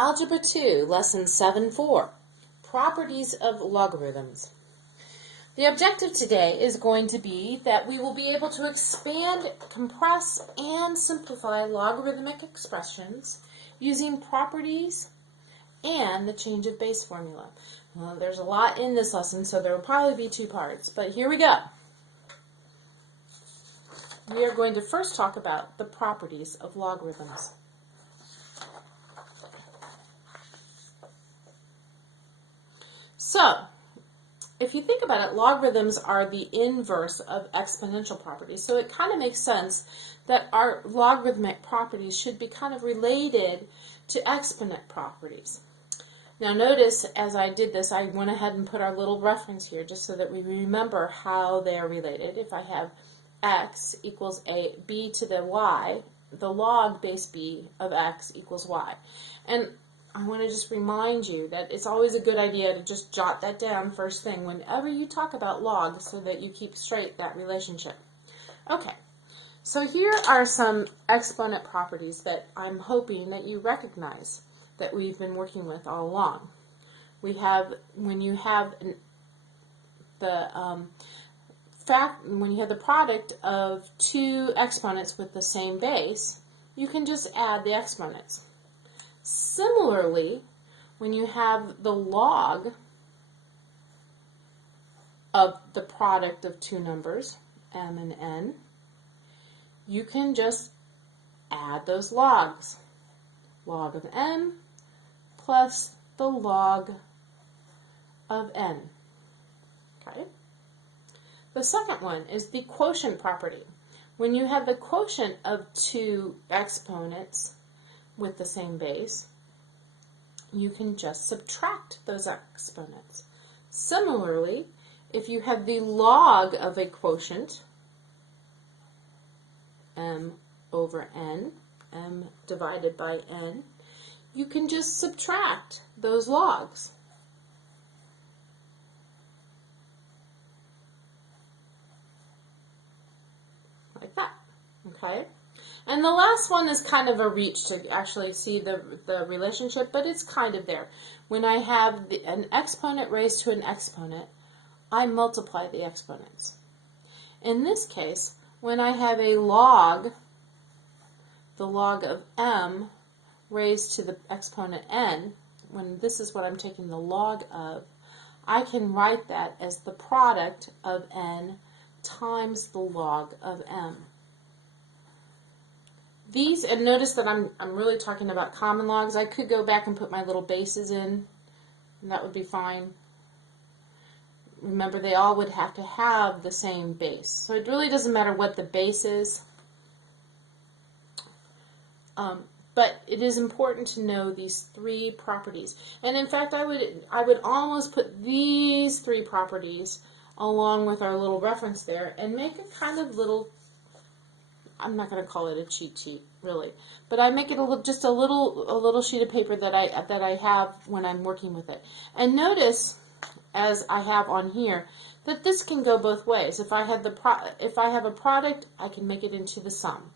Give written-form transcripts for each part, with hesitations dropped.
Algebra 2, Lesson 7-4, Properties of Logarithms. The objective today is going to be that we will be able to expand, compress, and simplify logarithmic expressions using properties and the change of base formula. Well, there's a lot in this lesson, so there will probably be two parts, but here we go. We are going to first talk about the properties of logarithms. So, if you think about it, logarithms are the inverse of exponential properties. So it kind of makes sense that our logarithmic properties should be kind of related to exponent properties. Now notice, as I did this, I went ahead and put our little reference here just so that we remember how they are related. If I have x equals b to the y, the log base b of x equals y. And I want to just remind you that it's always a good idea to just jot that down first thing whenever you talk about log so that you keep straight that relationship. Okay, so here are some exponent properties that I'm hoping that you recognize that we've been working with all along. We have, when you have the product of two exponents with the same base, you can just add the exponents. Similarly, when you have the log of the product of two numbers, m and n, you can just add those logs. Log of m plus the log of n. Okay? The second one is the quotient property. When you have the quotient of two exponents with the same base, you can just subtract those exponents. Similarly, if you have the log of a quotient, m over n, m divided by n, you can just subtract those logs. Like that, okay? And the last one is kind of a reach to actually see the relationship, but it's kind of there. When I have an exponent raised to an exponent, I multiply the exponents. In this case, when I have a log, the log of m raised to the exponent n, when this is what I'm taking the log of, I can write that as the product of n times the log of m. These, and notice that I'm really talking about common logs. I could go back and put my little bases in, and that would be fine. Remember, they all would have to have the same base. So it really doesn't matter what the base is. But it is important to know these three properties. And in fact, I would almost put these three properties along with our little reference there and make a kind of little, I'm not going to call it a cheat sheet, really, but I make it just a little sheet of paper that I have when I'm working with it. And notice, as I have on here, that this can go both ways. If I have a product, I can make it into the sum.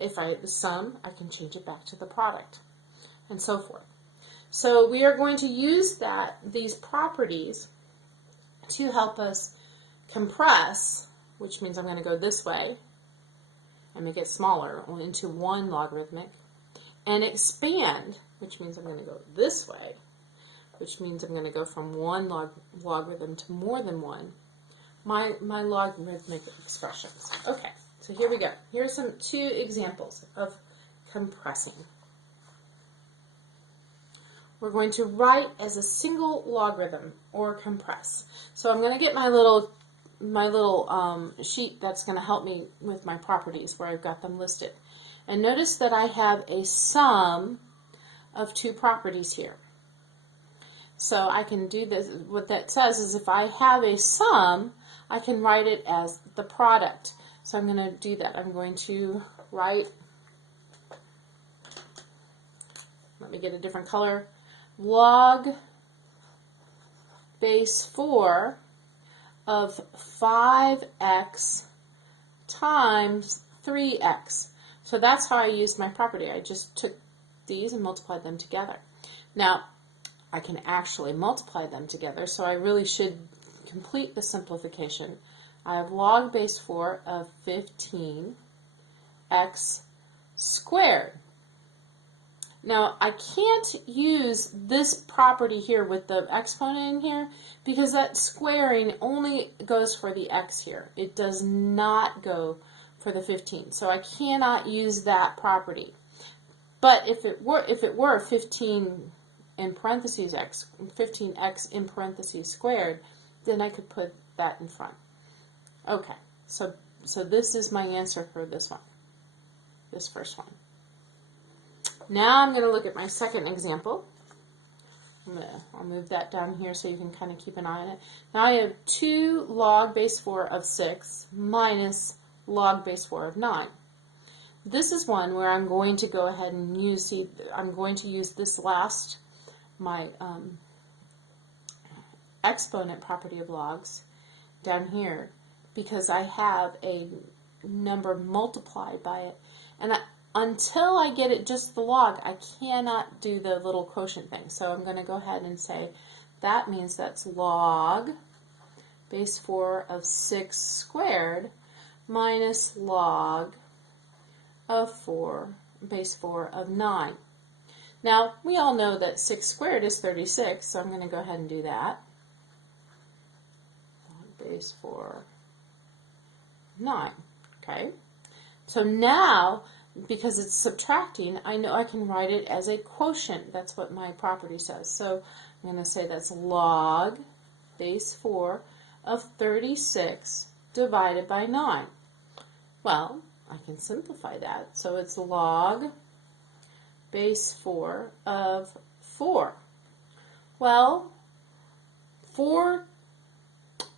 If I have the sum, I can change it back to the product, and so forth. So we are going to use these properties to help us compress, which means I'm going to go this way and make it smaller into one logarithmic, and expand, which means I'm going to go this way, which means I'm going to go from one logarithm to more than one, my logarithmic expressions. Okay, so here we go. Here are two examples of compressing. We're going to write as a single logarithm or compress. So I'm going to get my little sheet that's going to help me with my properties where I've got them listed. And notice that I have a sum of two properties here. So I can do this. What that says is if I have a sum, I can write it as the product. So I'm going to do that. I'm going to write, let me get a different color, log base 4 of 5x times 3x. So that's how I used my property. I just took these and multiplied them together. Now, I can actually multiply them together, so I really should complete the simplification. I have log base 4 of 15x squared. Now, I can't use this property here with the exponent in here because that squaring only goes for the x here. It does not go for the 15. So I cannot use that property. But if it were 15 in parentheses x, 15x in parentheses squared, then I could put that in front. Okay, so this is my answer for this one, this first one. Now I'm going to look at my second example. I'll move that down here so you can kind of keep an eye on it. Now I have 2 log base 4 of 6 minus log base 4 of 9. This is one where I'm going to go ahead and use, I'm going to use this last, my exponent property of logs down here, because I have a number multiplied by it. And until I get it just the log, I cannot do the little quotient thing. So I'm going to go ahead and say that means that's log base 4 of 6 squared minus log of 4 base 4 of 9. Now, we all know that 6 squared is 36, so I'm going to go ahead and do that. Log base 4 9. Okay. So now, because it's subtracting, I know I can write it as a quotient. That's what my property says. So I'm going to say that's log base 4 of 36 divided by 9. Well, I can simplify that. So it's log base 4 of 4. Well, 4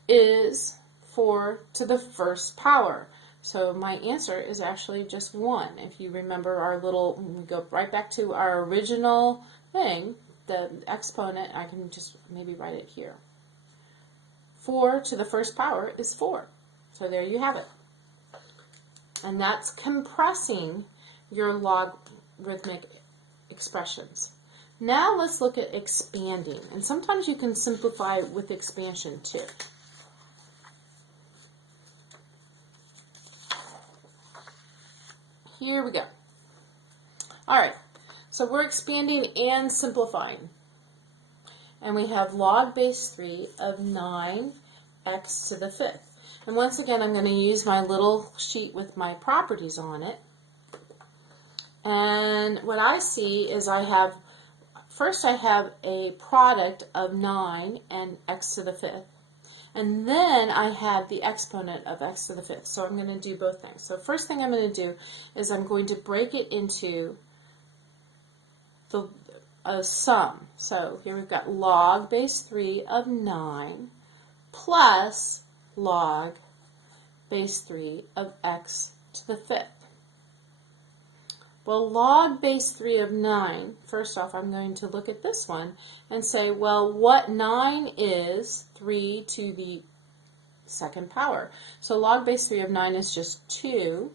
is 4 to the first power. So my answer is actually just 1. If you remember our little, we go right back to our original thing, the exponent, I can just maybe write it here. 4 to the first power is 4. So there you have it. And that's compressing your logarithmic expressions. Now let's look at expanding. And sometimes you can simplify with expansion too. Here we go. All right, so we're expanding and simplifying. And we have log base 3 of 9x to the 5th. And once again, I'm going to use my little sheet with my properties on it. And what I see is first I have a product of 9 and x to the 5th. And then I have the exponent of x to the 5th. So I'm going to do both things. So first thing I'm going to do is I'm going to break it into a sum. So here we've got log base 3 of 9 plus log base 3 of x to the 5th. Well, log base 3 of 9, first off, I'm going to look at this one and say, well, what 9 is 3 to the second power. So log base 3 of 9 is just 2.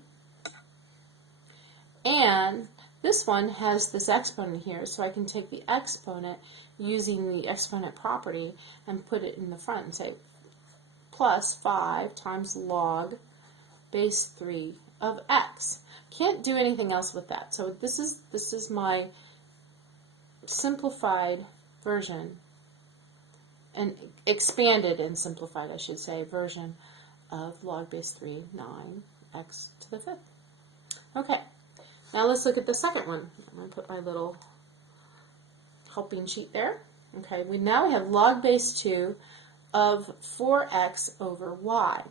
And this one has this exponent here, so I can take the exponent using the exponent property and put it in the front and say plus 5 times log base 3 of x. Can't do anything else with that. So this is my simplified version, and expanded and simplified, I should say, version of log base 3, 9x to the 5th. Okay, now let's look at the second one. I'm going to put my little helping sheet there. Okay, now we have log base 2 of 4x over y.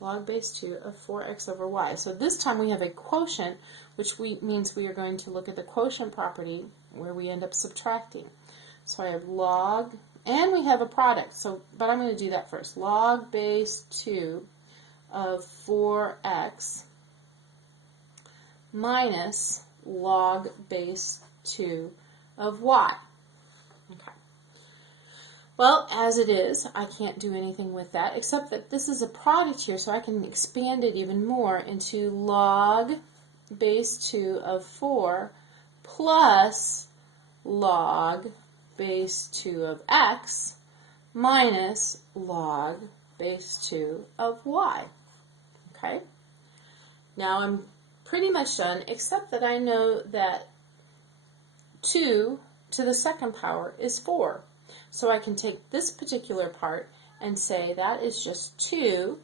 Log base 2 of 4x over y. So this time we have a quotient, which means we are going to look at the quotient property where we end up subtracting. So I have log, and we have a product, but I'm going to do that first. Log base 2 of 4x minus log base 2 of y. Okay. Well, as it is, I can't do anything with that, except that this is a product here, so I can expand it even more into log base 2 of 4 plus log base 2 of x minus log base 2 of y. Okay? Now I'm pretty much done, except that I know that 2 to the second power is 4. So I can take this particular part and say that is just 2,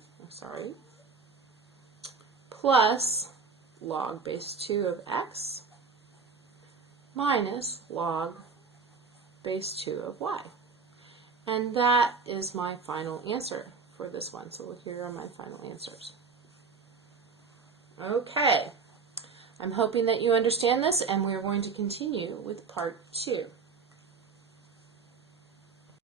plus log base 2 of x minus log base 2 of y. And that is my final answer for this one. So here are my final answers. Okay. I'm hoping that you understand this, and we're going to continue with part 2.